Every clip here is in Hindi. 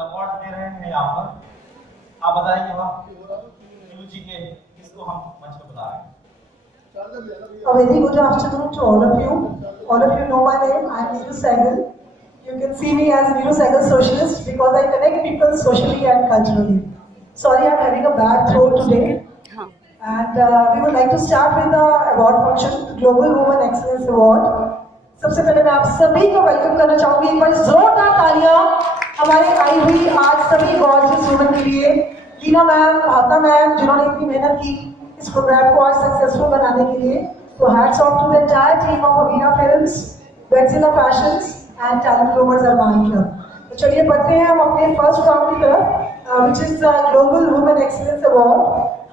अवार्ड दे रहे हैं यहाँ पर, आप बताइए वहाँ जी के किसको हम मंच पे बुला रहे हैं। A very good afternoon to all of you. All of you know my name. I am Neeru Sehgal. You can see me as Neeru Sehgal Socialist because I connect people socially and culturally. Sorry, I am having a bad throat today. And we would like to start with the award function, Global Women Excellence Award. सबसे पहले मैं आप सभी को वेलकम करना चाहूंगी। एक बार जोरदार तालियां हमारे आई हुई आज सभी गॉर्जियस वुमेन के लिए। लीना मैम, भावना मैम, जिन्होंने इतनी मेहनत की इस प्रोग्राम को आज सक्सेसफुल बनाने के लिए, तो hats off to the entire team of Avira films, Vexilla fashions and talent global Armaan club. तो चलिए बढ़ते हैं हम अपने फर्स्ट राउंड की तरफ, which is the global women excellence award.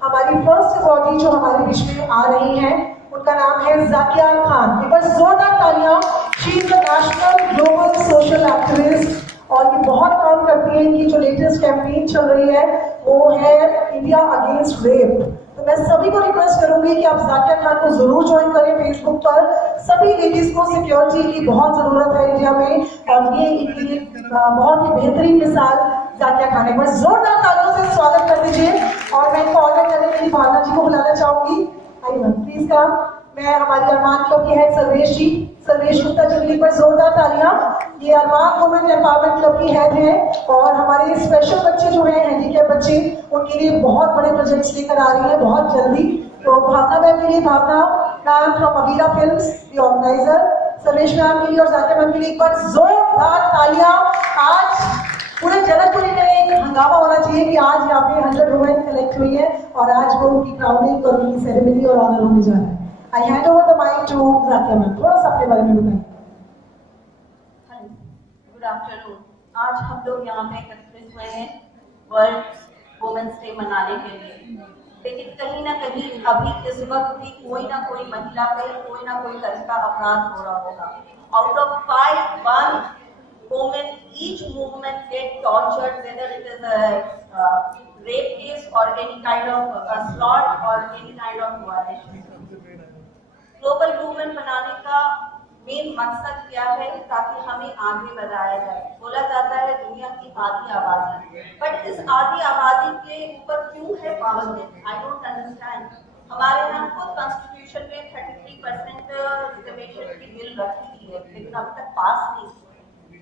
हमारी फर्स्ट अवार्डी जो हमारे बीच में आ रही हैं उनका नाम है जाकिया खान। एक बार जोरदार तालियां। She is the national global social activist और ये बहुत काम करती है। इनकी जो लेटेस्ट कैंपेन चल रही है वो है इंडिया अगेंस्ट रेप। तो मैं सभी को रिक्वेस्ट करूंगी कि आप जाकिया खान को जरूर ज्वाइन करें फेसबुक पर। सभी लेडीज को सिक्योरिटी की बहुत जरूरत है इंडिया में और ये इनकी बहुत ही बेहतरीन मिसाल जाकिया खान। एक बार जोरदार तालियों से स्वागत कर दीजिए और मैं इनको ऑर्डर करने के लिए भावना जी को बुलाना चाहूंगी। Please come. मैं हमारी अरमान क्लब की हेड सर्वेश गुप्ता जी के लिए पर जोरदार तालियां। ये अरमान वुमेन एम्पावरमेंट क्लब की हेड है और हमारे स्पेशल बच्चे जो हैं हैंडीकैप बच्चे, उनके लिए बहुत बड़े प्रोजेक्ट्स लेकर आ रही है बहुत जल्दी। तो भावना मैम के लिए, Bhavna ma'am from Avira films the organizer, Sarvesh ma'am के लिए और जाकिया मैम के लिए एक बार जोरदार तालियां। आज पूरे जनकपुरी में एक हंगामा होना चाहिए कि आज यहाँ पे 100 वुमेन कलेक्ट हुई है और आज वो उनकी क्राउनिंग और उनकी सेरेमनी और ऑनर होने जा रहा है। I hand over the mic to Zakia ma'am, थोड़ा सा अपने बारे में बताएं। Good afternoon. आज हम लोग यहाँ पे एकत्रित हुए हैं वर्ल्ड वुमेन्स डे मनाने के लिए, लेकिन कहीं ना कहीं अभी इस वक्त भी कोई ना कोई महिला पे कोई ना कोई तरह का अपराध हो रहा होगा। Out of 5, 1 women, each woman get tortured, whether it is a rape case or any kind of assault or any kind of violation. Global women बनाने का मेन मकसद क्या है? ताकि हमें आगे बढ़ाया जाए। बोला जाता है दुनिया की आधी आबादी, बट इस आधी आबादी के ऊपर क्यों है पाबंदी? I don't understand. हमारे यहाँ खुद कॉन्स्टिट्यूशन में 33% रिजर्वेशन की बिल रखी हुई है, लेकिन अभी तक पास नहीं।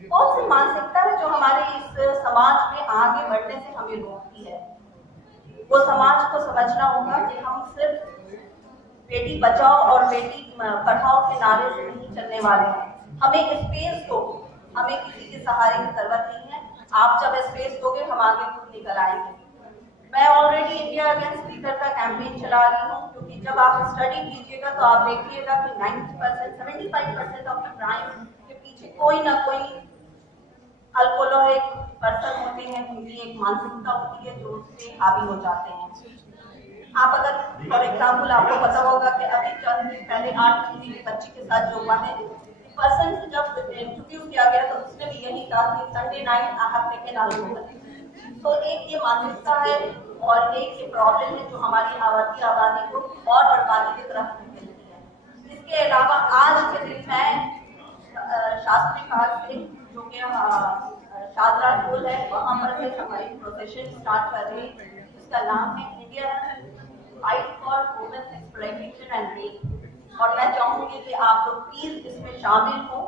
कौन सी मानसिकता है जो हमारे इस समाज में आगे बढ़ने से हमें रोकती है? वो समाज को समझना होगा कि हम सिर्फ बेटी बचाओ और बेटी पढ़ाओ के नारे से नहीं चलने वाले हैं। हमें स्पेस दो, हमें किसी के सहारे की जरूरत नहीं है। आप जब स्पेस दोगे हम आगे खुद निकल आएंगे। मैं ऑलरेडी इंडिया अगेंस्ट स्पीकर का कैंपेन चला रही हूँ, क्योंकि जब आप स्टडी कीजिएगा तो आप देखिएगा कि 90%, 75% ऑफ द क्राइम के पीछे कोई ना कोई अल्कोहलिक पर्सन होते हैं, उनकी एक मानसिकता होती है जो उससे हावी हो जाते हैं। आप अगर फॉर एग्जाम्पल आपको पता होगा कि अभी चंद दिन पहले 8 महीने की बच्ची के साथ जो हुआ है, पर्सन से जब इंटरव्यू किया गया तो उसने भी यही कहा कि Sunday night I have taken alcohol. तो एक ये मानसिकता है और एक ये प्रॉब्लम है जो हमारी आबादी को और बर्बादी की तरफ धकेलती है। इसके अलावा आज के दिन मैं शास्त्री घाट से जो कि शादरा टोल है वहाँ पर से हमारी प्रोसेशन स्टार्ट कर रही है। इसका नाम है India fight for women's exploitation and rape. और मैं चाहूंगी कि आप लोग प्लीज इसमें शामिल हो।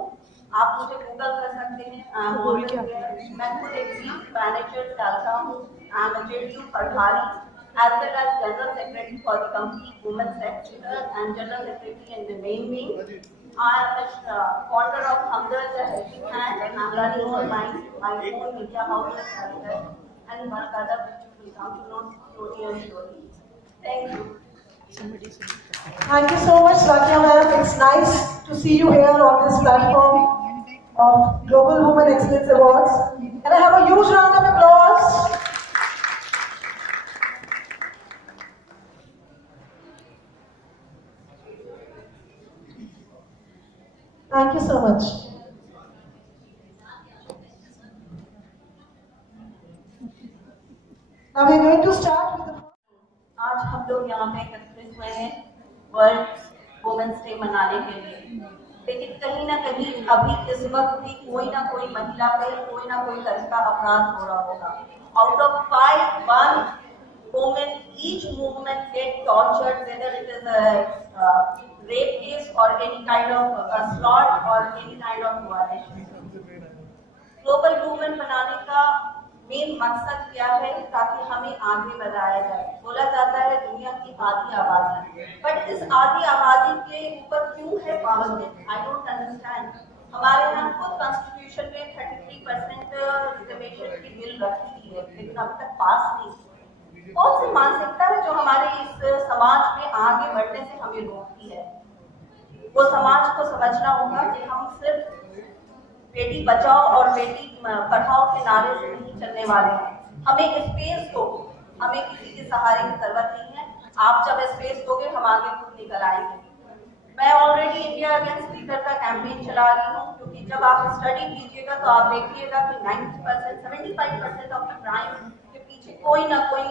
आप मुझे गूगल कर सकते हैं। मैं खुद एक लीड मैनेजर डालता हूँ, JDU Pardhari, as well as General Secretary for the complete women's sector and General Secretary in the main wing. I am the founder of Hamdard Helping Hand and I'm running all my own media houses and one other which will come to know slowly and slowly. Thank you. Thank you so much, Zakiya ma'am. It's nice to see you here on this platform. of Global Women Excellence Awards. Can I have a huge round of applause? Thank you so much. Now we're going to start with the आज हम लोग यहाँ पे एकत्रित हुए हैं वर्ल्ड वुमेन्स डे मनाने के लिए, लेकिन कहीं ना कहीं अभी इस वक्त भी कोई ना कोई महिला पे कोई ना कोई तरह का अपराध हो रहा होगा. Out of 5, 1 woman, each woman get tortured, whether it is a rape case or any kind of assault or any kind of violation. Global women बनाने का मेन मकसद क्या है? ताकि हमें आगे बढ़ाया जाए. बोला जाता है दुनिया की आधी आबादी, बट इस आधी आबादी के ऊपर क्यों है पाबंदी? I don't understand. हमारे यहाँ खुद कॉन्स्टिट्यूशन में 33% रिजर्वेशन की बिल रखी है, लेकिन अभी तक पास नहीं. कौन सी मानसिकता है जो हमारे इस समाज में आगे बढ़ने से हमें रोकती है? वो समाज को समझना होगा कि हम सिर्फ बेटी बचाओ और बेटी पढ़ाओ के नारे से नहीं चलने वाले हैं. हमें स्पेस दो, हमें किसी के सहारे की जरूरत नहीं है. आप जब स्पेस दोगे हम आगे खुद निकल आएंगे. मैं ऑलरेडी इंडिया अगेंस्ट स्पीकर का कैंपेन चला रही हूँ, क्योंकि जब आप स्टडी कीजिएगा तो आप देखिएगा कि 90%, 75% ऑफ द क्राइम के पीछे कोई ना कोई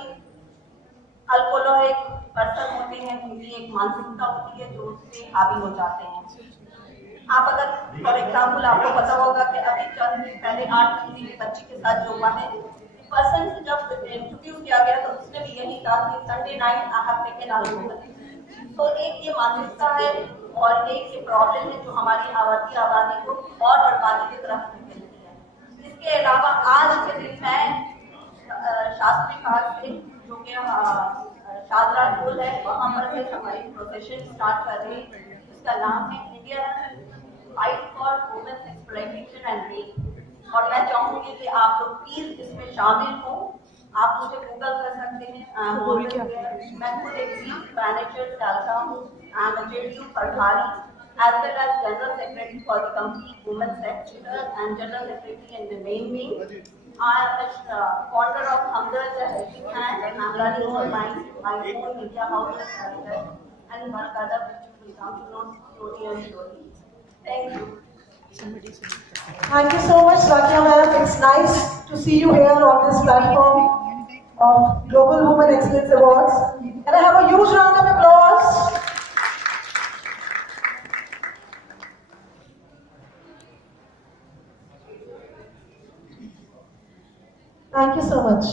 अल्कोहलिक पर्सन होते हैं, उनकी एक मानसिकता होती है जो उससे हावी हो जाते हैं. आप अगर फॉर एग्जाम्पल आपको पता होगा कि अभी चंद दिन पहले 8 महीने की बच्ची के साथ जो हुआ है, पर्सन से जब इंटरव्यू किया गया तो उसने भी यही कहा कि Sunday night I have taken alcohol. तो एक ये मानसिकता है और एक ये प्रॉब्लम है जो हमारी आबादी को और बर्बादी की तरफ धकेलती है. इसके अलावा आज के दिन मैं शास्त्री घाट से जो कि शादरा टोल है वहाँ पर से हमारी प्रोसेशन स्टार्ट कर रही है. इसका नाम है India fight for women's exploitation and rape. और मैं चाहूंगी कि आप लोग प्लीज इसमें शामिल हो. आप मुझे गूगल कर सकते हैं. मैं खुद एक मैनेजर डालता हूँ. आई एम जेडीयू प्रभारी as well as General Secretary for the complete women's sector and General Secretary in the main wing. I am the founder of Hamdard Helping Hand, and I am running all my own media houses as well, and work other which will come to know slowly and slowly. Thank you. Thank you so much, Zakia ma'am. It's nice to see you here on this platform of Global Women Excellence Awards. Can I have a huge round of applause? Thank you so much.